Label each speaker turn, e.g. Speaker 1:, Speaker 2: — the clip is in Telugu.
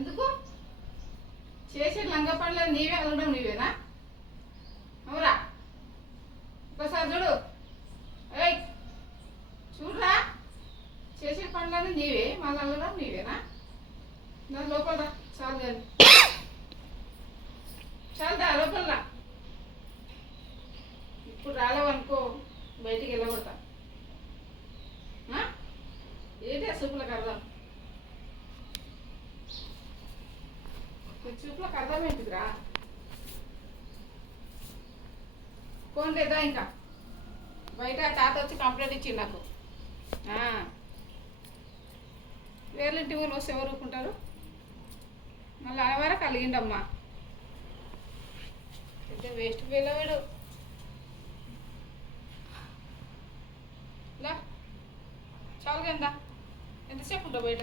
Speaker 1: ఎందుకు? చేసే లంగా పనులు నీవే అల్లడం నీవేనా? అవురా ఒకసారి చూడు. ఏయ్ చూడరా? చేసే పనులన్నీ నీవే మళ్ళీ అల్లడం నీవేనా? దాని లోపల రా. చాలు కానీ చాలుదా లోపల రా. ఇప్పుడు రాలేవనుకో బయటికి వెళ్ళగొడతా ఏంటి అసలు చూపులకు చూపులకు అర్థం ఏంటిదిరా? ఫోన్ లేదా ఇంకా? బయట తాత వచ్చి కంప్లైంట్ ఇచ్చింది నాకు. ఆ. వేర్లింటి ఊరు వస్తే ఎవరు ఊరుకుంటారు? మళ్ళీ అలవార కలిగిండమ్మా పెద్ద వేస్ట్ పిల్లవాడు లా చాలు కదా ఎంతసేపు ఉంటావు బయట?